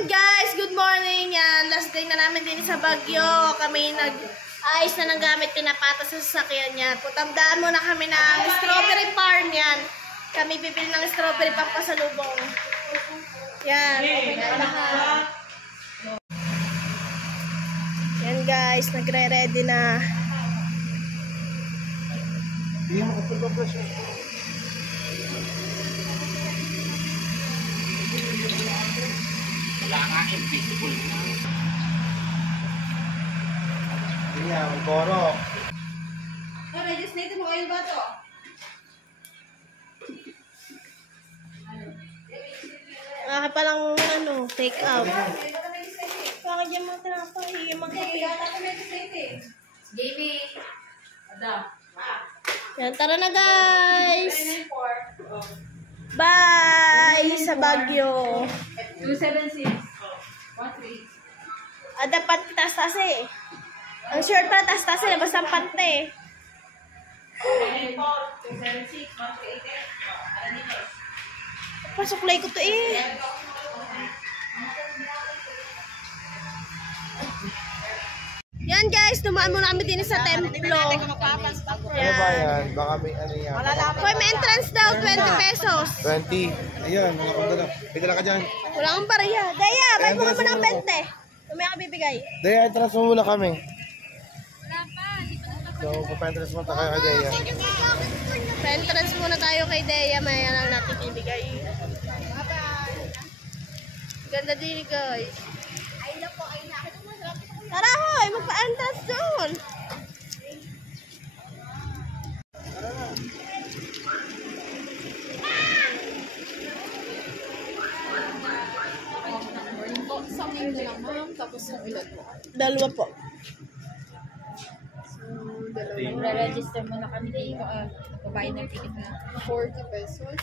Ayan guys, good morning. Yan, last day na namin din sa Baguio. Kami nag-ayos na ng gamit, pinapatas sa sasakyan niya. Putamdaan muna kami ng strawberry farm yan. Kami bibili ng strawberry pampasalubong. Yan, okay na lahat. Yan guys, nagre-ready na. Wala nga, invisible na. Hindi yan, may boro. Registrate mo kayo ba ito? Bakit palang take out? Bakit yan mga tinapay? Jamie. Ada. Yan, tara na guys! Bye! Sa Baguio. 276. 13. Dapat taas-taas eh. Ang short pa taas-taas eh. Basta ang pante eh. 276. 188. Pasuklay ko to eh. Yan guys, dumaan muna kami din sa templo. Ano ba yan? Baka may ano yan. Kung may entrance daw, 20 pesos. 20. Ayun, mga kundala. Bigla ka dyan. Wala kang pareha. Daya, may mo naman ng 20. May ka bibigay. Daya, entrance mo muna kami. So, pa-entrance mo tayo kay Daya. Pa-entrance muna tayo kay Dea. May lang natin ibigay. Ganda din guys. Tara hoy, magpa-entrance doon. Isang yun lang ma'am, tapos yung ilan mo. Dalawa po. Re-register mo na kami dito. Babayad ng ticket na 40 pesos.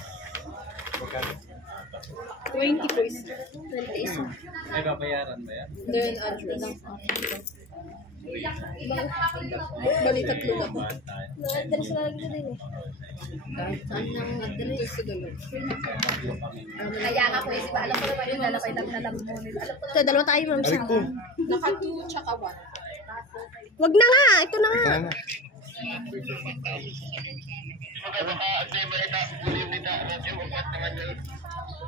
20 po isa. 20 isa. May babayaran ba yan? Then address. Bali tatlo na po. Na-address na lang din eh. Saan ang address sa dalawa? Kaya nga po isip, alam ko naman yung dalawa yung nalang mo nila. Ito, dalawa tayo ma'am. Aray ko. Naka 2 tsaka 1. Wag na nga, ito na nga. Ito na.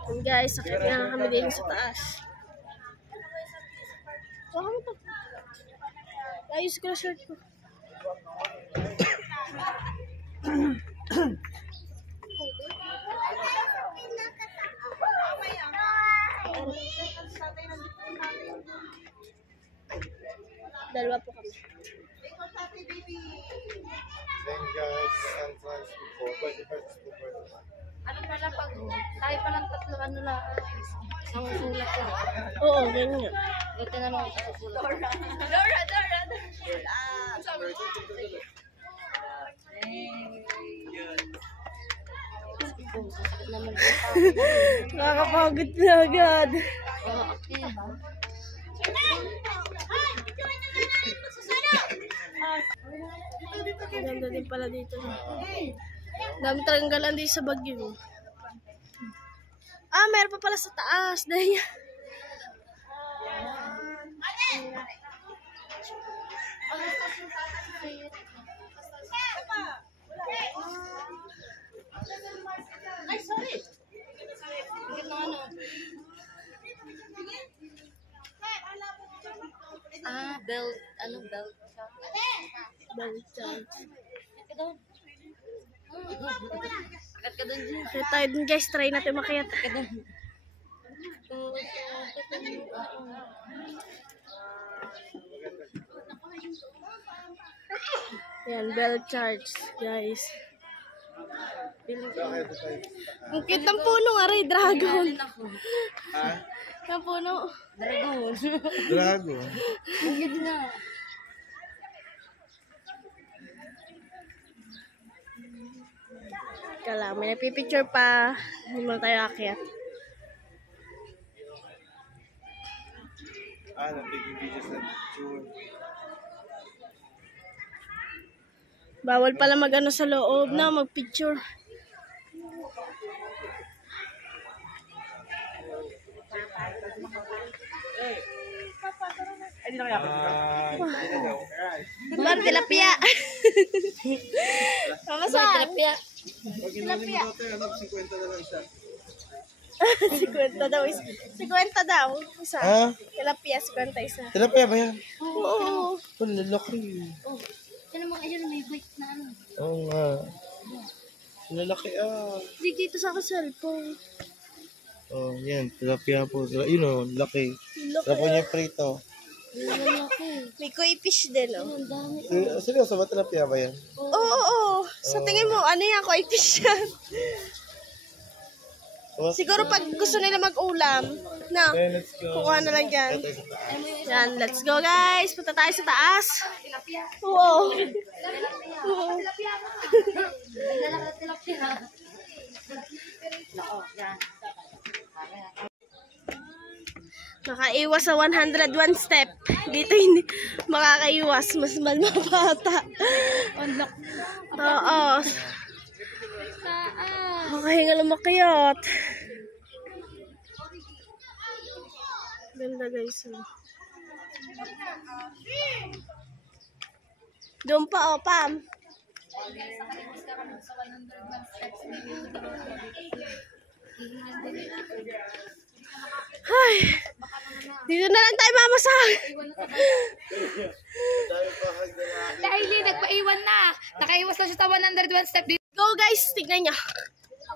Yan guys, sakit nga kami din sa taas. Baka mo to. Ayos ko na shirt ko. Dalawa po kami. Then guys, entrance po. 20 pesos po. Ano pala pag tayo palang tatlo ano lang ang sulat ko. Oo, ganyan. Ito na lang ang sulat. Dora. Nakakapagod na agad. Ang ganda din pala dito. Dami talagang galan dito sa Baguio. Ah, meron pa pala sa taas. Dahil Ay, sorry. Tingnan na ano. Belt. Anong belt? Akat ka doon, Jim. kaya tayo dun guys, try natin makayat. Akat doon. Yan, bell charge guys. Ang cute ng puno nga rin, dragon. Ha? Ang puno. Dragon. Drago. Ang cute na. Teka lang, may nagpipicture pa. Hindi mo tayo akyat. Nagpipigil sa picture. Bawal pala mag-ano sa loob na, mag-picture. Mar tilapia. Mamasan. Tilapia. Tilapia. 50 na lang isa. 50 daw isa. 50 daw isa. Ha? Tilapia 50 isa. Tilapia ba yan? Oo. Oh, lalaki. Yan naman ayun, may bike na ano. Oo nga. Lalaki Di dito sa akin cellphone. Oh, yan. Tilapia po. Yun o, laki. Tapos niya prito. May koi fish din, oh. Seryoso ba tilapia ba yan? Oo. Sa tingin mo, ano yan? Koi fish yan. Siguro pag gusto nila mag-ulam, na, Okay, let's go. kukuha na lang dyan. Yan, let's go guys. Punta tayo sa taas. Wow. Makaiwas sa 101 step. Dito hindi makakaiwas. Mas malmabata. Oo. Makahinga lumakayot. Ganda guys. Doon pa oh, Pam. Ay, dito na lang tayo mamasang. Dahil nagpaiwan na. Nakaiwas na siya sa 101 step. Go guys, tignan nyo.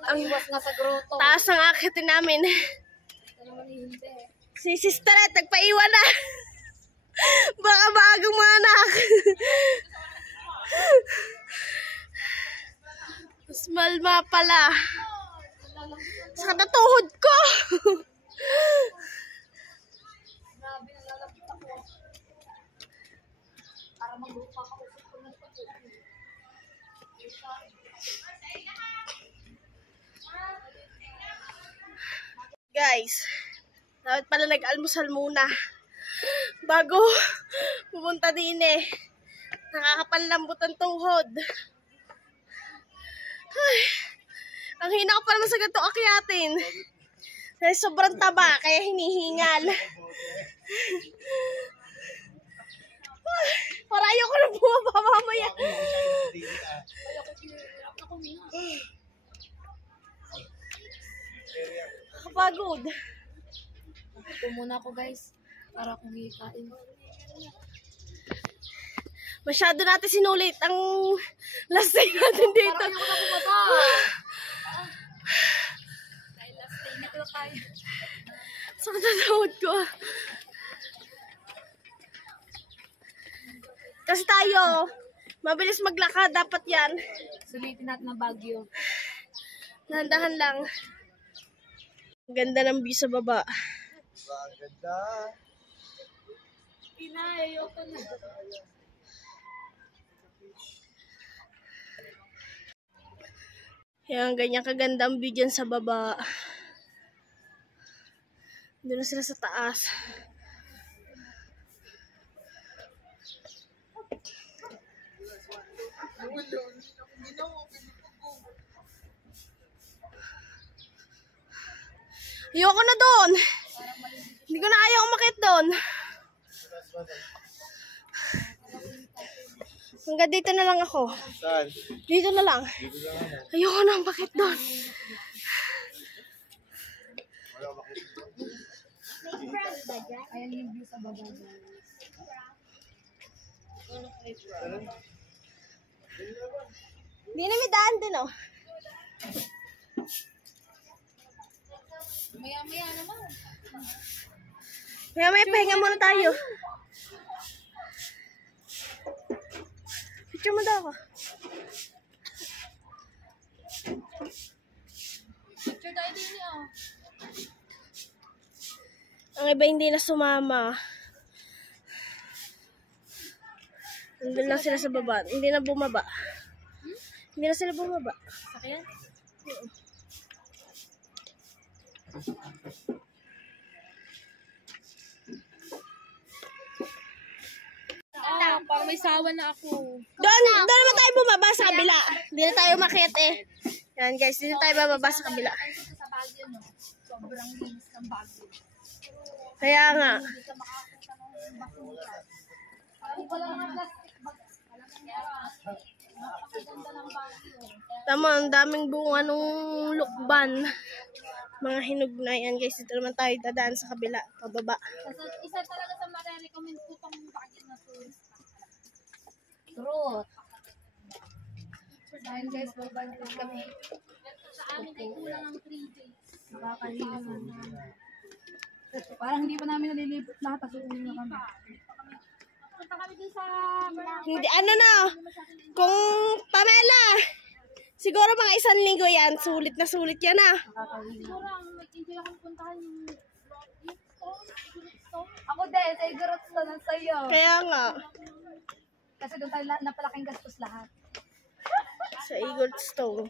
Ang iwas nga sa grotto. Taas ang akitin namin. Si Sister Ed, nagpaiwan na. Baka bagang mga anak. Mas malma pala. Sa natuhod ko. Guys, dapat pala nag-almusal muna bago pumunta din eh. Nakakapanlambot ang tuhod. Ay, ang hina ko pa naman sa ganito akyatin. Dahil sobrang taba, kaya hinihingal. Ay, para ayoko na bumaba mamaya. Kapagod. Ito muna ako guys. Para kung hikain. Masyado natin sinulit ang last day natin dito. Parang ayoko na bumaba. Dahil last day na tayo. Sakit na tuhod ko. Kasi tayo, mabilis maglakad, dapat yan. Sulitin natin ang Baguio. Nandahan lang. Ang ganda ng view sa baba. Ang ganda. Pinay, ayoko na. Yan, ganyan kaganda ang view dyan sa baba. Doon na sila sa taas. Ayoko na doon. Hindi ko na kaya umakit doon. Hanggang dito na lang ako. Saan? Dito na lang. Ayoko na umakit doon. Ayan yung view sa baba. Hindi na may daan din oh. Maya-maya naman. May pahinga muna tayo. Picture mo daw ako. Picture tayo din niya. Ang iba hindi na sumama. Nandun lang sila sa baba. Hindi na bumaba. Hindi na sila bumaba. Sakyan? Parang may sawa na ako. Doon naman tayo bumaba sa kabila. Hindi na tayo umakyat eh. Yan guys, hindi na tayo bababa sa kabila. Sa Baguio, no? Sobrang linis ng Baguio. Kaya nga. Hindi ka makakita ng Wala nga plastic bag. Tama, ang daming bunga nung lukban. Mga hinog na yan guys. Dito naman tayo dadaan sa kabila, pababa. Isa talaga sa mare-recommend ko pang bakit na tourist. Truth. Dahil guys, babalik kami. Sa amin ay kulang ang 3 days. Nakakahilingan. Parang hindi pa namin nalilipot lahat. Kasi uwi na kami. Punta kami dun sa... Hindi, ano na, kung Pamela, siguro mga 1 linggo yan, sulit na sulit yan ah. Siguro ang nag-enjoy akong puntahan yung ako din, sa Igorot na sa'yo. Kaya nga, Kasi doon tayo napalaking gastos lahat. sa Eagle Stone.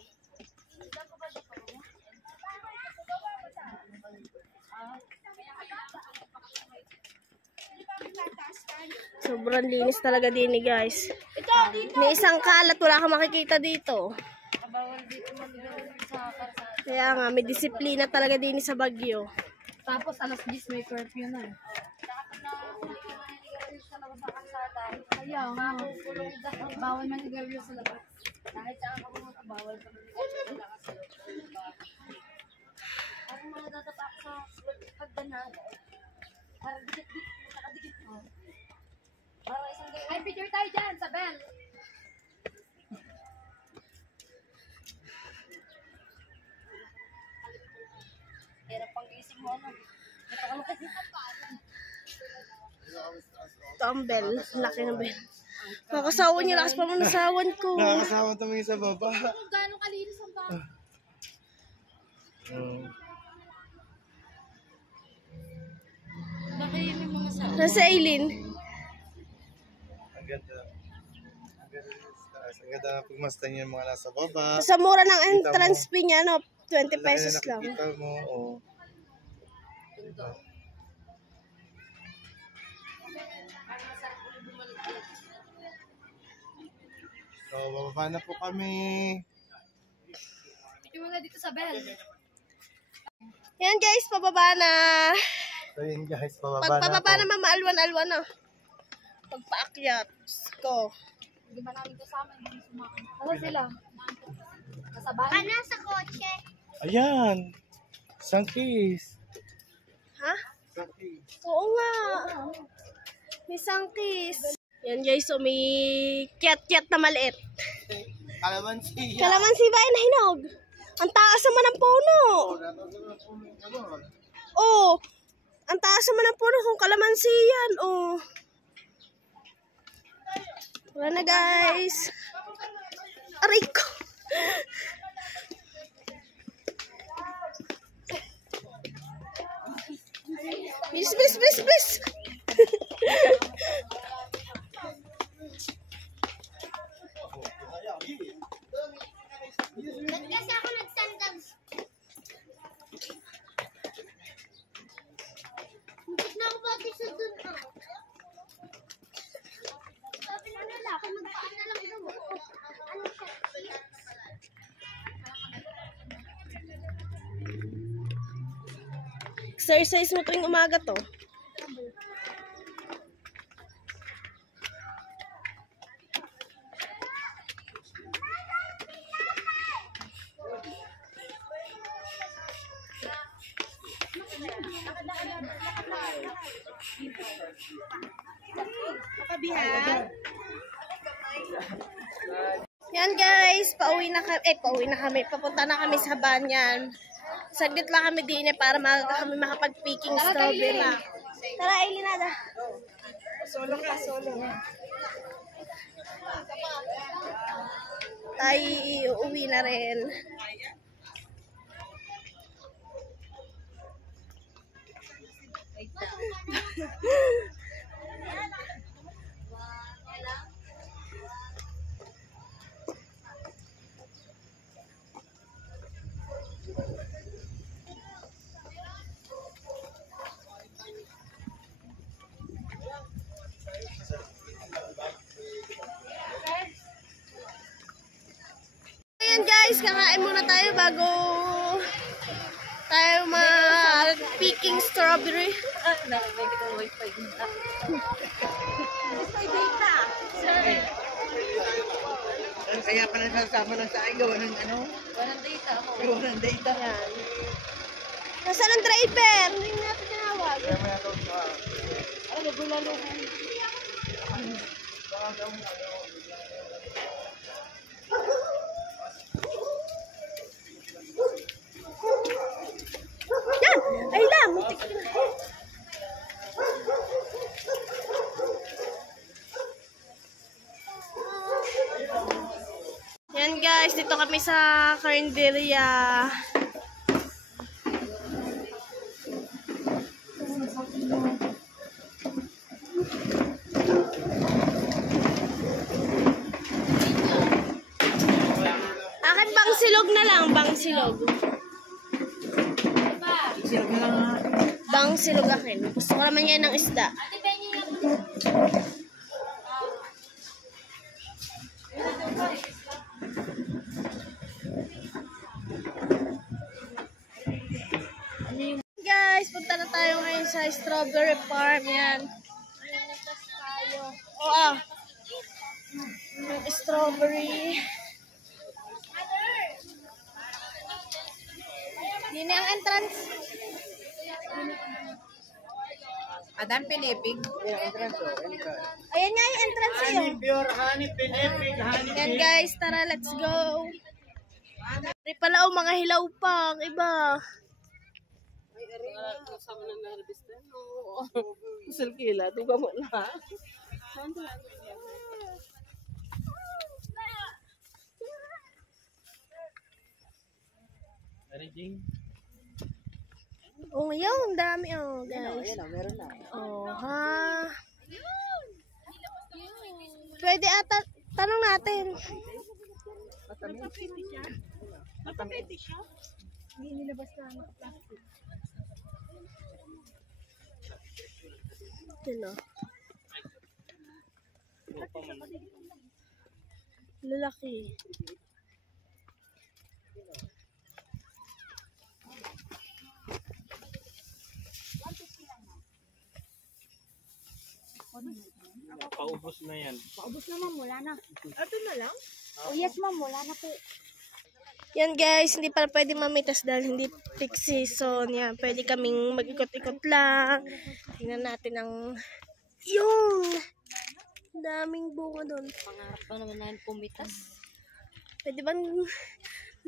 Sobrang linis talaga din ni guys. May isang kalat, wala kang makikita dito. Kaya nga, may disiplina talaga din sa Baguio. Tapos alas 10 may curfew na. Kaya nga, bawal man i-garyo sa labas. Kahit saan ka pumunta, bawal ka man i-garyo. Parang mga datapak sa pagdanan. Parang dikit-dikit, nakadikit mo. Parang isang day. Ay, picture tayo dyan sa bell. Hirap pang gising mo, ano? Ito ka kasi sa paano. Ito ang bell. Laki ng bell. Nakasawan niya. Lakas pa mo nasawan ko. Nakakasama tumingin sa baba. Kung gaano kalinis ang bahay. Nasa Aileen. Ang ganda. Ang ganda ng stars. Ang ganda ng pagmastan yung mga nasa baba. Sa mura ng entrance fee niya, no? 20 pesos lang. Nakikita mo, oh. Diba? So, bababa na po kami. Yung mga dito sa bell. Yan guys, pababa na. So, yun guys, bababa Pag na pababa po. na maalwan-alwan na. Pagpaakyat ko. Hindi ba namin kasama yung sumakang? Ano sila? Kasabay? Nasa kotse. Ayan! Sangkis! Ha? Sangkis! Oo nga. May sangkis. Yan guys, so may kiat-kiat na maliit. Kalamansi! Kalamansi ba na hinog? Ang taas naman ng puno. Oh, ang taas naman ng puno kung kalamansi yan. Oh. Wala na guys. Aray ko. Bis. Ba't kasi ako nag-sandals? Hindi na ako pati sa dun. Sabi na nila, kung magpaan na lang daw. Ano siya? Exercise mo tuwing umaga to. Yan guys, pauwi na kami. Papunta na kami sa Banyan. Saglit lang kami din para kami makapag-picking strawberry. Tara, Aileen, nada. Solo ka, solo. Tayo uuwi na rin. Ayan guys, kakain muna tayo bago tayo picking strawberry. Kaya pala nasama lang sa akin, gawa ng ano? Gawa ng data. Yan. Nasaan ang driver? Hindi natin tinawag. Yan! Ay lang! Muntik na. Yan guys, dito kami sa Carinderia. Akin bang silog na lang, bang silog. Bang silog akin. Gusto ko naman yan ng isda. Guys, punta na tayo ngayon sa strawberry farm. Yan. Oo. Yung strawberry. Yun na ang entrance. Adan Pilipig. Ayan nga yung entrance yun. Pure honey, pinipig, honey. Yan guys, tara, let's go. May pala mga hilaw pa, ang iba. Sulkila, di ba mo na? Oh, yun, dami oh, guys. Ayan na, meron na. Oh, ha. Pwede ata, tanong natin. Ito lalaki. Paubos na yan. Paubos na ma'am, wala na. Ito na lang? Oh yes ma'am, wala na po. Yan guys, hindi pa pwede mamitas dahil hindi peak season. Yan, pwede kaming mag-ikot-ikot lang. Tingnan natin ang yung daming bunga doon. Pangarap pa naman namin pumitas. Pwede bang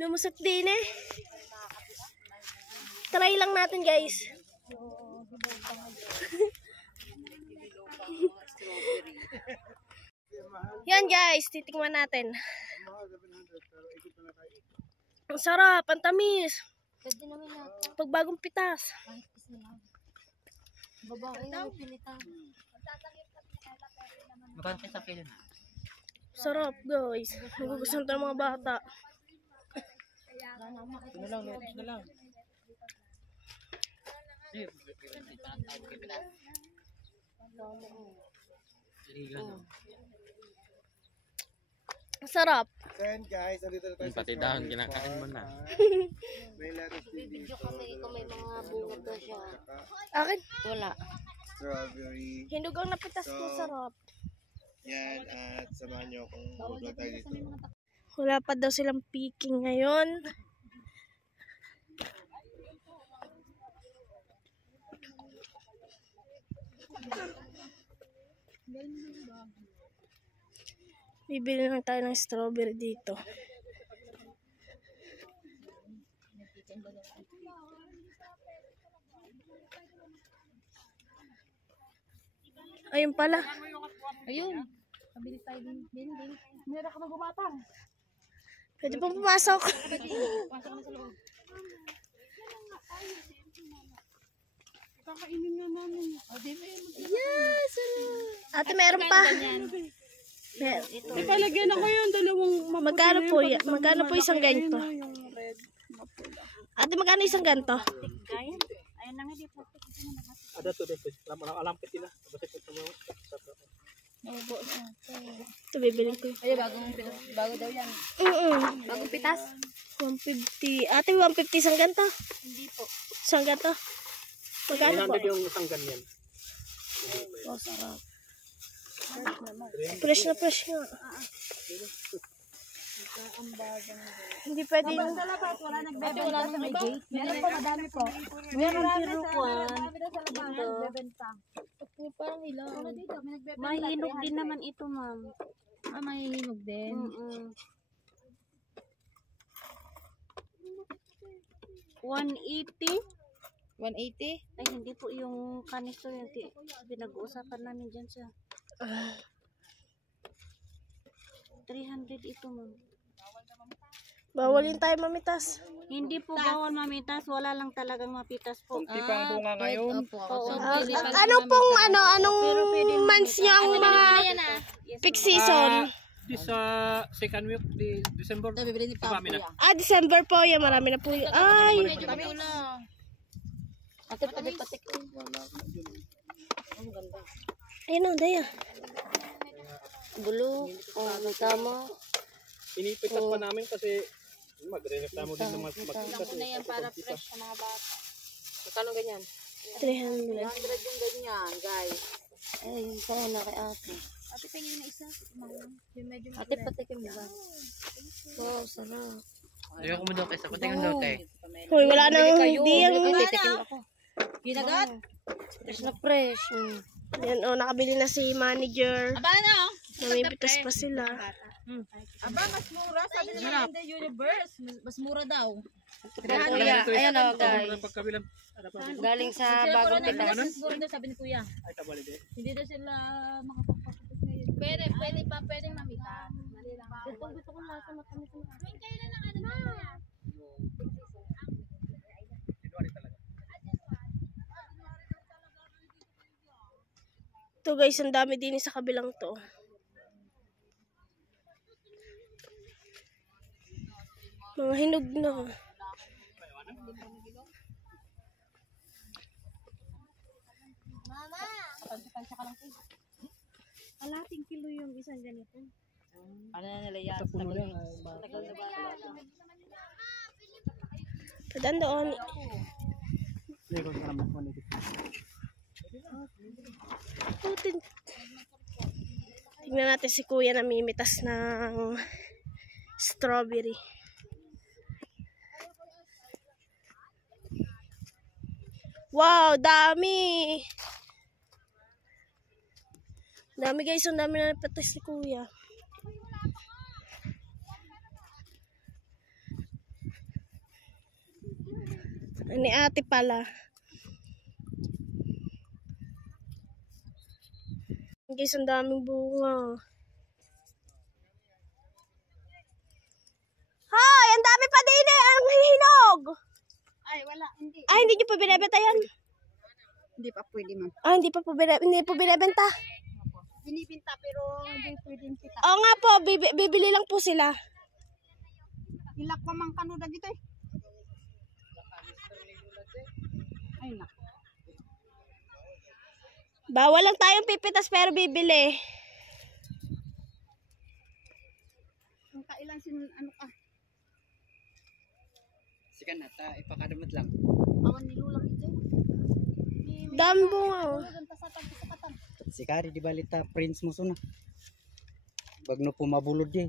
lumusot din eh? Try lang natin guys. Yan guys, titingnan natin. Ang sarap, ang tamis. Pwede naman natin. Pagbagong pitas. Kahit isa lang. Babae na pilitan. Magkano kayo sa kilo na? Sarap guys. Nagugustuhan ito ng mga bata. Ito na lang, ito na lang. Ang sarap. Then guys, andito na tayo sa Pati dahon, kinakain mo na. May lettuce din dito. Kasi kung may mga bunga daw siya. Akin, Wala. Strawberry. hinug ang napitas ko. Sarap. Yan, at samahan nyo kung mag-vlog tayo dito. Wala pa daw silang picking ngayon. Bibili lang tayo ng strawberry dito. Ayun pala. Ayun. Pabili tayo din. Meron ka magbumatang. Pwede pong pumasok. Pasok na sa loob. Kakainin nga namin. O, di ba yun? Yes! Ate, meron pa. Ipalagyan ako yung dalawang Magkano po yan? Magkano po isang ganito? yung red na pula. Ate, magkano isang ganito? Ayan. Ayan na nga di po. Ada to dito. Alampit nila. Basta ito mo. Ito, bibili ko. Ay, bago daw yan. Bagong pitas? 150. Ate, 150 isang ganito? Hindi po. Isang ganito? Magkano po? 300 yung isang ganyan. Oh, sarap. Fresh na fresh nga. Hindi pwede yung... Wala nagbebenta sa may gate. Meron po, madami po. Meron marami sa labas. Nagbebenta. Parang ilaw. Dito, may nagbebenta. Mahinog din naman ito, ma'am. Ah, may hinog din. 180? 180? Ay, hindi po yung kanister yung pinag-uusapan namin dyan sa 300 ito, ma'am. Bawal yung tayo mamitas. Hindi po bawal mamitas, wala lang talagang mapitas po. Kunti pang bunga ngayon. Oo. Anong pong anong months nyo ang mga peak season? This second week, December. Bibili ni Marami na. December po. Yan, marami na po yun. Ay! Patik. Ayun o, Daya. Bulo. Oh, tama. Inipitas pa namin kasi magrereklamo din ng magpitas. Na yan para fresh sa mga bata. Magkano ganyan? 300. 100 yung ganyan, guys. Ay, yung sana kay ate. Ate, tingin na isa. Yung medyo Ate, patikin mo ba? Wow, sarap. Ayoko mo daw kaysa. Patingin daw, te. Hoy, wala nang hindi yan. Titikim ako. Ginagat? Fresh na fresh. Yan o, nakabili na si manager. Aba na, oh. Namipitas pa sila. Aba, mas mura. Sabi nila in the universe. Mas mura daw. Ayan o, guys. Pagkabilang. Galing sa bagong pitas. Mas mura daw, sabi ni Kuya. Ay, tabali din. Hindi daw sila makapagpapitas ngayon. Pwede pa, pwedeng mamita. Gusto ko lasa matamis na. Ito guys, ang dami din sa kabilang to. Mga hinog na. Kalating kilo yung isang ganito. Ano na nila yan? Sa puno lang. Tandaan doon. Meron ka naman 180. Tingnan natin si Kuya namimitas ng strawberry. Wow, dami! Dami guys, ang dami na napitas ni Kuya. Ni ate pala. Guys, ang daming bunga. Hoy! Ang dami pa din eh! Ang hihinog! Ay, wala. Hindi. Ah, hindi nyo pa binibenta yan? Hindi pa pwede, ma'am. Ah, hindi po binibenta. Binibinta pero hindi pwedeng kita. Oo nga po, bibili lang po sila. Ilak pa mang kanuda dito eh. Ay, nak. Bawal lang tayong pipitas pero bibili. Ang kailan ano ka? Sikan na, ipakadamot lang. Awan nilulang ito. Dami bunga. Oh. Sikari di balita prince mo suna. Bagno po mabulod di.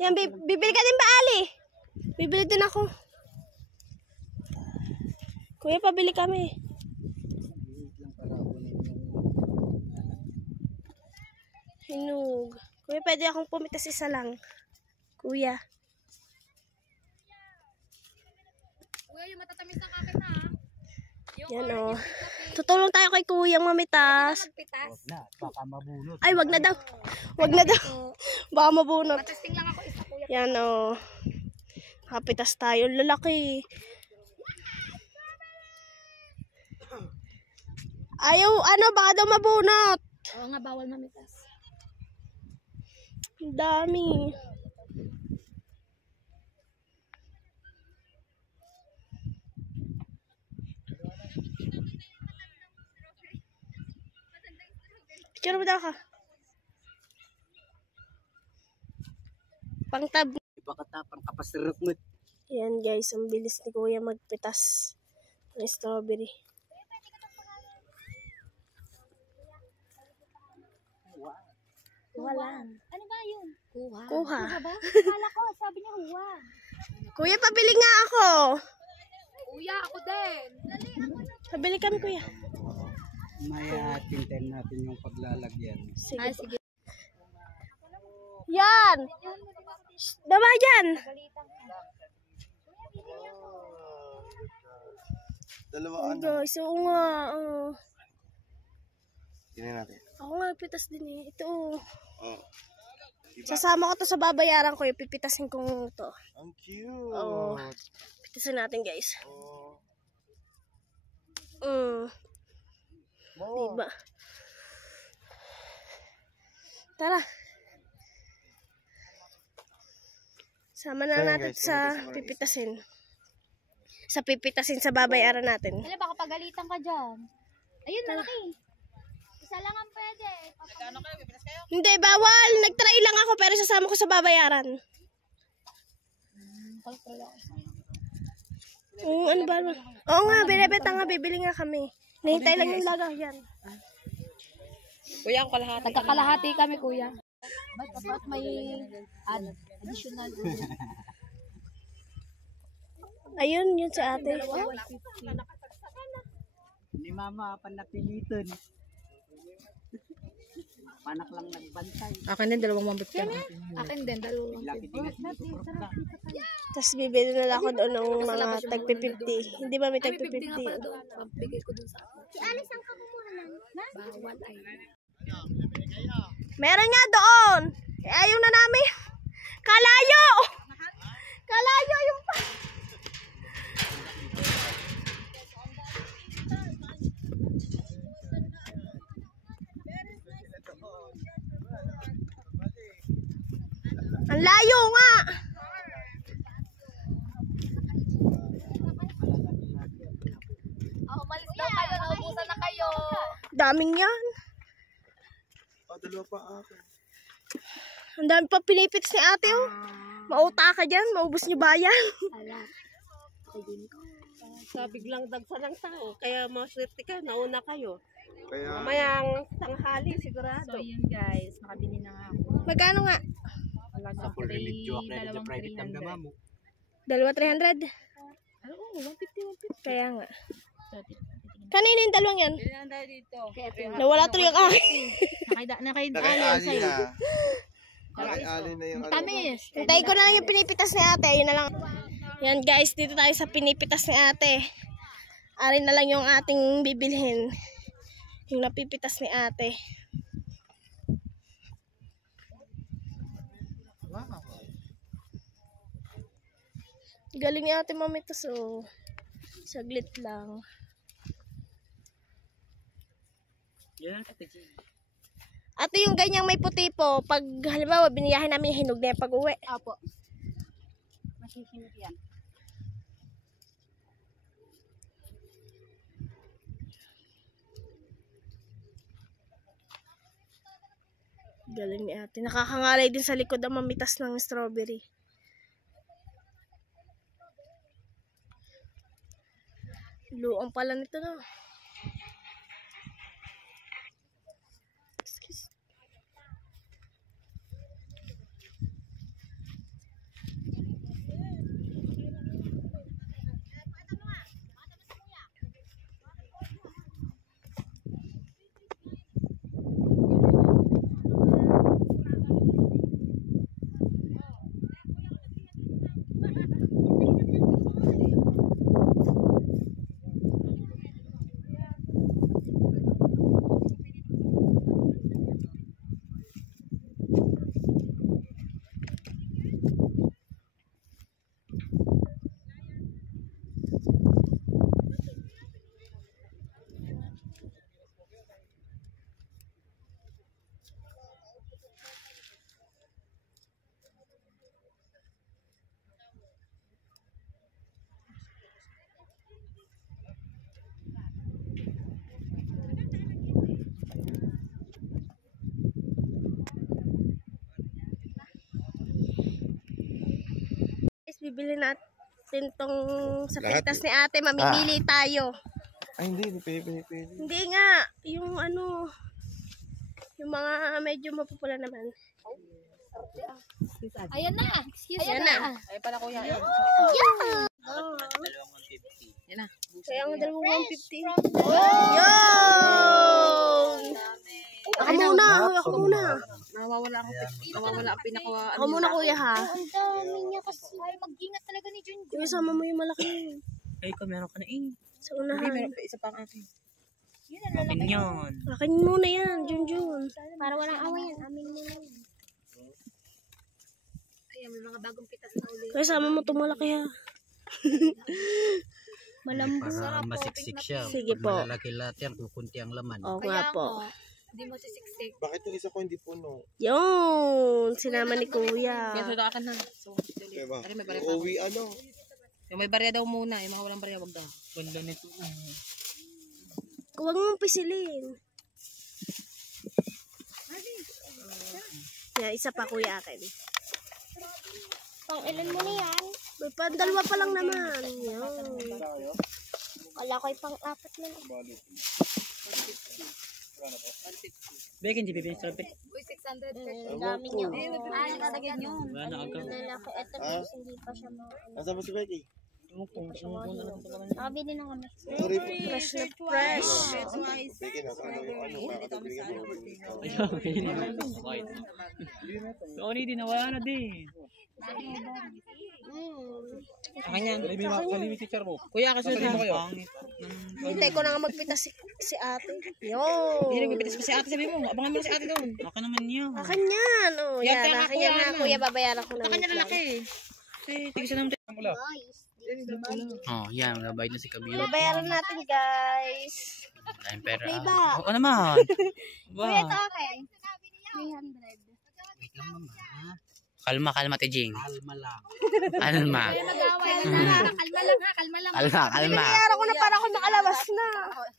Yan, bibili ka din ba, Ali? Bibili din ako. Kuya, pabili kami. Hinog. Kuya, pwede akong pumitas isa lang. Kuya. Kuya, yung matatamis na kape na ha. Yan o. Tutulong tayo kay Kuya mamitas. Pitas. Na, baka mabulod. Ay, wag na daw. Wag na daw. Baka mabunot. Matesting lang ako isa, kuya. Yan o. Kapitas tayo. Lalaki. Ayaw, baka daw mabunot. Oo nga, bawal mamitas. Ang dami. Picture mo daw ka. Pangtab. Baka tapang kapasirok mo. Yan guys, ang bilis ni Kuya magpitas ng strawberry. Wala. Ano ba yun? Kuha. Kuha. Ba? Kala ko, sabi niya huwa. Kuya, pabili nga ako. Kuya, ako din. Pabili kami, Kuya. Maya, tintin natin yung paglalagyan. Sige. Sige. Yan! Shh, dama dyan! Dalawa Oh, ano. guys, oo nga. Tingnan natin. Ako nga, pitas din eh. Ito, oh. Oh. Diba? Sasama ko to sa babayaran ko. Pipitasin kong to. Ang cute. Oo. Pitasin natin, guys. Oh. Diba? Tara. Sama na Ayan, natin guys, sa pipitasin. Sa pipitasin sa babayaran natin. Ano, baka pagalitan ka dyan. Ayun, malaki. Isa lang ang pwede. Hindi, bawal. Nag-try lang ako pero sasama ko sa babayaran. Ano ba? Oo nga, binibenta nga. Bibili nga kami. Nahintay lang yung lagayan. Kuya, ang kalahati. Nagkakalahati kami, kuya. Ba't may additional? Ayun, yun sa ate. Ni mama, panapilitan. Panak lang nagbantay. Akin din, 250. Akin din, dalawang. Laki din at susuporta. Tapos bibili na lang ako doon ng mga tag-50. Hindi ba may Ay, 50 nga tag-50? pala doon. Pagbigay ko doon sa ako. Si Alice ang kakukuha lang. Bawal ay. Meron nga doon. Eh, ayaw na namin. Kalayo! Kalayo yung pa. Ang layo nga. Umalis na kayo, naubusan na kayo. Daming yan. Oh, dalawa pa ako. Ang dami pa pinipits ni ate, oh. Mauta ka dyan, maubos niyo bayan. Sa biglang dagsa ng tao, kaya maswerte ka, nauna kayo. Kaya, Mamayang tanghali, sigurado. So yun guys, nakabili na nga ako. Magkano nga? Halaga Full religion, dalawang private ang 300. dama mo. Dalawa 300? Oo, 150. Kaya nga. Kanina yung dalawang yan? Kaya Nawala tuloy ang akin. naki-ali na. Naki-ali na yung ano. Tamis. Hintayin ko na lang yung pinipitas ni ate. Ayun na lang. Yan guys, dito tayo sa pinipitas ni ate. Ari na lang yung ating bibilhin. Yung napipitas ni ate. Wow. Galing ni ate mamitas, oh. Saglit lang. Yan, Ate, yung ganyang may puti po, pag halimbawa biniyahin namin, hinog na yung pag-uwi. Apo. Masisimip yan. Galing ni ate. Nakakangalay din sa likod ang mamitas ng strawberry. Luang pala nito, no? Excuse. Bibili natin. natin tong sa Lahat pintas ni ate. Mamimili tayo. Ay, hindi pwede. Hindi nga. Yung ano, yung mga medyo mapupula naman. Ayan na. Excuse Ayan na. Ay pala kuya. Yan na. Kaya ang 250. Yun! Ako muna. Nawawala ang pinaka... Ako muna kuya ha. Ang dami niya kasi. Ay, mag-ingat talaga ni Junjun. Kuya, sama mo yung malaki. Ay, meron ka na eh. Sa unahan. Meron pa isa pang akin. Yun, Yun. Akin muna yan, Junjun. para walang away yan. Amin mo na yun. Ayan, may mga bagong pitas na uli. Kuya, sama mo itong malaki ha. Malambot. Para masiksik siya. Sige po. Malalaki lahat yan, kukunti ang laman. Oo nga po. Hindi mo sisiksik. Bakit yung isa ko hindi puno? Yun! Sinama ni kuya. Yan, suda ka na. So, Diba? Ay, may barya pa. Uwi ano? Yung may barya daw muna. Yung mga walang barya, wag daw. Ganda nito. Huwag mong pisilin. Yan, isa pa kuya akin. Pang ilan mo na yan? May pandalwa pa lang naman. Yan. Wala ko pang apat na lang. Bekin, di bibigyan sa rapid. Uy, 600. Ang dami niya. Ay, nakalagyan yun. Wala na agad. Lalaki. Ito guys, hindi pa siya Nasaan ba si Becky? Nakabili na kami. Sorry po. Fresh na fresh. Becky, nasaan daw yung ano? Kakatubigyan mo. So, hindi nawala na din. Akin yan. Kalimi teacher mo. Kuya, kasi Kalimi mo kayo. Hintay ko na nga magpitas si ate. Hindi, Yun. nagpipitas pa si ate, sabi mo. Abangan mo na si ate doon. Ako naman yun. Akin yan. Oh, Yan, yan. kaya Akin yan kuya, na. Kuya, babayaran ko na. Sa kanya lalaki. Kasi, tigisa naman. Oh, yan. Nabait na si Kabyo. Babayaran natin, guys. Dahil pera. Diba? Oo naman. Kuya, Ba? ito akin. 300. Wait lang mama. Kalma, Tejing. Alma lang. Kalma. Mag-away na. Kalma lang ha, kalma lang. Kalma. Bayaran ko na para ako makalabas na.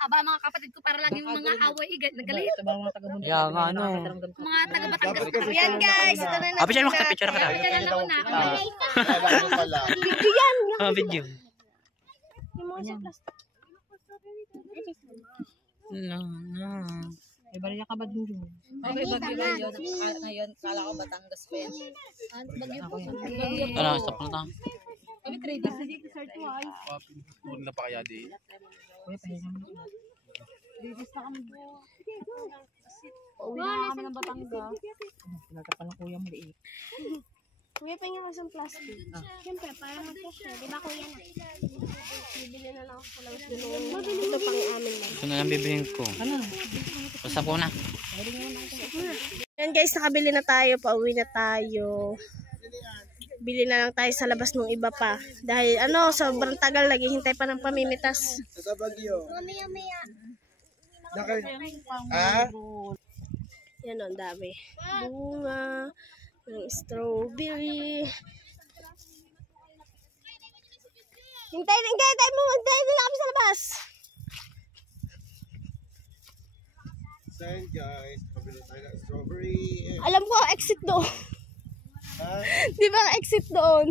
Aba, mga kapatid ko, para laging mga away. Nagalit. Ito ba mga taga-mundo? Yan nga, ano. Mga taga-Batangas ko. Yan, guys. Ito na Ah, picture mo ka, picture ka na. Kailan ako na. Kala ko pala. Ah, video. Yung mga sa plastic. No. May barya ka ba doon? Ay, may bagyo ba yun? Ngayon, kala ko Batangas pa yan. Bagyo po. Ano, stop na tayo. Kami traders. Hindi ko start mo ay. Muna pa kaya di. Kuya, pahinga mo. Traders na kami. Uwi na kami ng Batangas. Pinatapan ng kuya mo liit. Kuya, pahinga ka sa plastic. Siyempre, para mag-cash na. Di ba kuya na? Bibili na lang ako sa labas. Ito pang amin lang. Ito na lang bibilin ko. Ano? Basta po na. Yan guys, nakabili na tayo. Pauwi na tayo. Bili na lang tayo sa labas ng iba pa. Dahil ano, sobrang tagal. Naghihintay pa ng pamimitas. Sa Bagyo. Mamaya-maya. Ha? Yan o, ang dami. Bunga. Ng strawberry. Hintay mo. Hintay nila kami sa labas. Saan guys? Pabili tayo ng strawberry. Alam ko, exit doon. Ha? Di ba exit doon?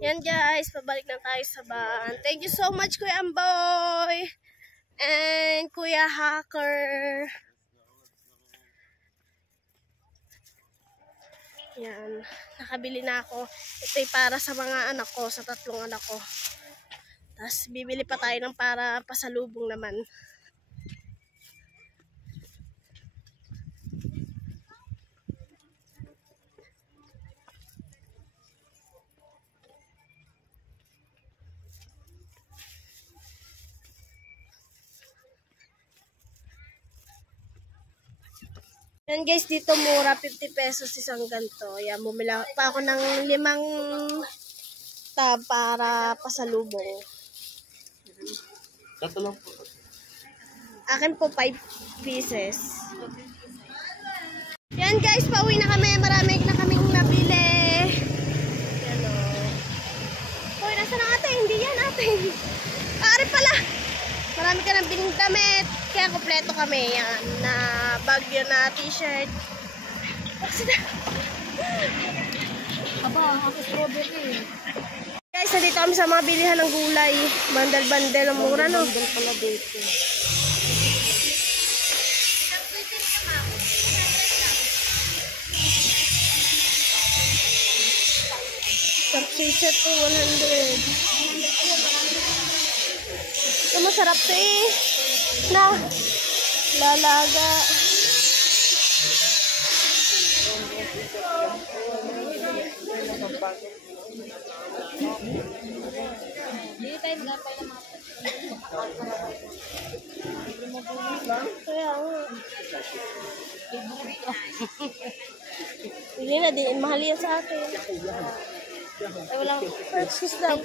Yan guys, pabalik na tayo sa van. Thank you so much Kuya Amboy and Kuya Hacker. Yan, nakabili na ako. Ito'y para sa mga anak ko, sa 3 anak ko. Tapos bibili pa tayo ng para pasalubong naman. Yan guys, dito mura, 50 pesos isang ganito. Yan, bumili pa ako ng 5 tab para pasalubong. Tatlo lang po. Akin po 5 pieces. Yan guys, pauwi na kami. Marami na kaming nabili. Yan o. Hoy, nasa na ate? Hindi yan ate. Ari pala. Marami ka nang biling damit. Kaya kompleto kami. Yan, na bagyo na t-shirt. Aba, ako strawberry. Guys, nandito kami sa mga bilihan ng gulay. Bandal-bandal ang mura, no? Bandal pala dito. Subsisat po, 100. Ito masarap to eh. Na, lalaga. Hindi tayo magapay ng mga Kaya nga. Hindi na din, mahal yan sa akin. Ay, walang, excuse lang.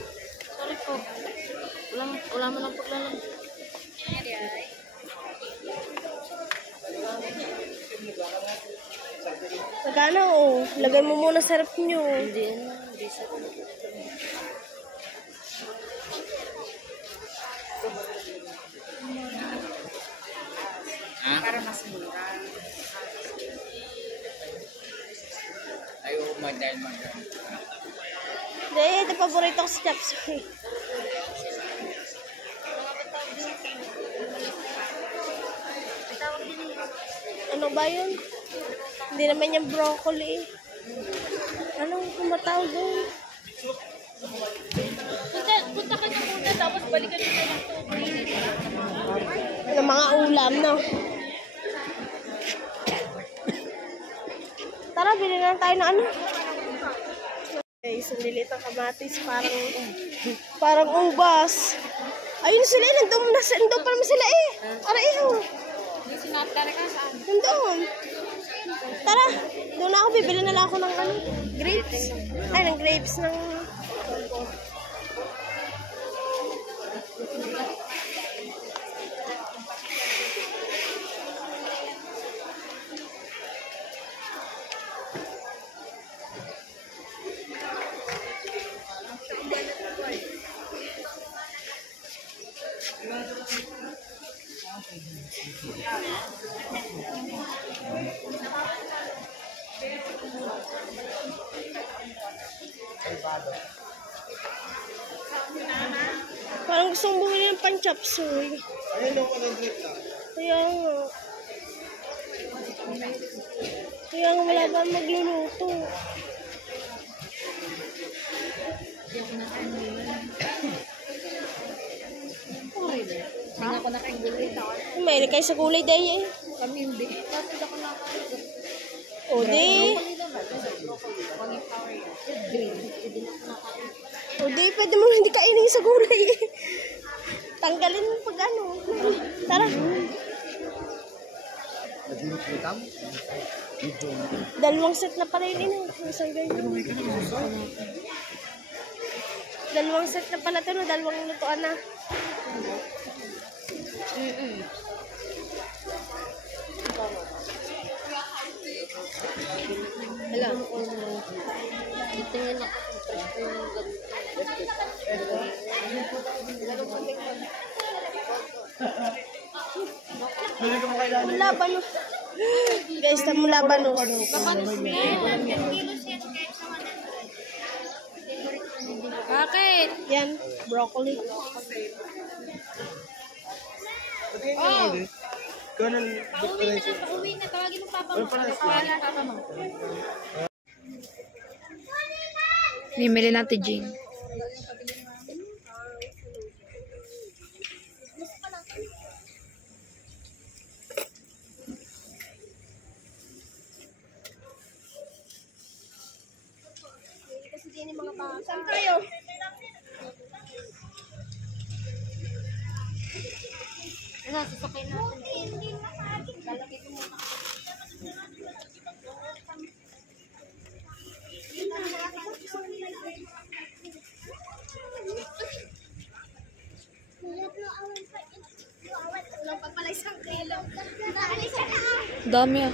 Sorry po. Wala mo lang paglalang. Magkano, oh. Lagay mo muna sa rep nyo. Hindi sa Ayaw mag-dahil mag-dahil. Hindi, ito paborito ko sa chapsuy. Ano ba yun? Hindi naman yung broccoli. Anong kumatawag doon? Punta ka na muna, tapos balikan nyo na lang ito. Ano, mga ulam, no? Tara, bilhin na tayo ng ano. Guys, ang lilit ang kamatis. Parang ubas. Ayun sila, nandun pa naman sila eh. Aray, oh. Hindi sinatari ka saan? Nandun. Tara, doon na ako. Bibili na lang ako ng ano, grapes. Ay, ng grapes ng... Parang gusto kong bumili ng pan-chapsuy. Ayun ang 100 lang. Kaya nga. Kaya nga wala ba magluluto. Hindi ako nakaingulay. May kayo sa gulay day eh. Kami hindi. Kasi ako nakaingulay. O di. O di, pwede mo hindi kainin sa gulay eh. Tanggalin mo pag ano. Tara. Dalawang set na pala yun eh. Isang ganyan. Dalawang set na pala ito, no? Dalawang lutuan na. Hala. Tingnan ako kung fresh ko yung Labanos. Guys, tamo labanos. Bakit? Yan, broccoli. Patingin ka mo ulit. Ikaw nang difference. Pauwi na. Tawagin mo papa mo. Tawagin mo papa mo. Bimili natin Jing. Saan tayo? Sasakay natin. Walang pagpala isang kilo. Naalis ka na. Dami ah.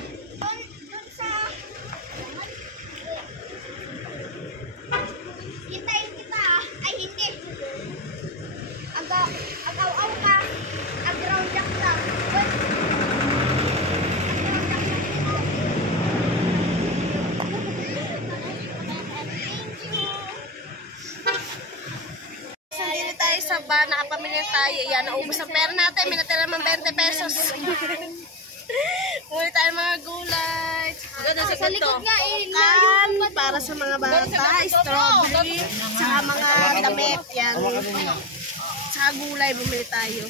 Hintayin kita. Ay, hindi. Agaw-aw ka.Ag-ground jack lang. guys, sa bar, nakapamili tayo. Yan, naubos ang pera natin. May natira naman 20 pesos. Muli tayo mga gulay. Sa likod nga kan, para sa mga bata, strawberry, saka mga damit. Yan. Saka gulay, bumili tayo.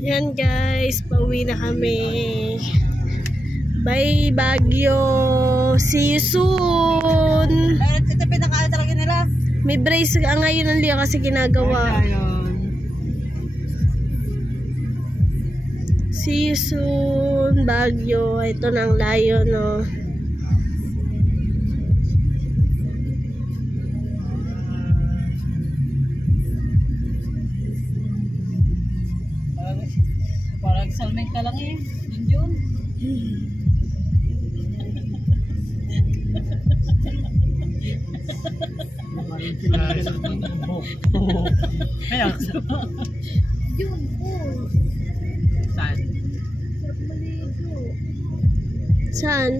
Yan guys, pauwi na kami. Bye Baguio. See you soon. Ito pinakain talaga nila. May brace ngayon ng Leo kasi ginagawa. See you soon, Baguio. Ito na ang layo, no? Parang salmeng ka lang eh. Yun. Kaya, Yun, saan? Saan?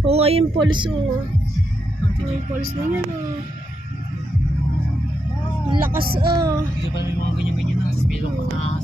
O nga yung pulse, oh. Yung pulse na yan, oh. Ang lakas, oh. Hindi pa naman mga ganyan-ganyan na. Bilong ka na.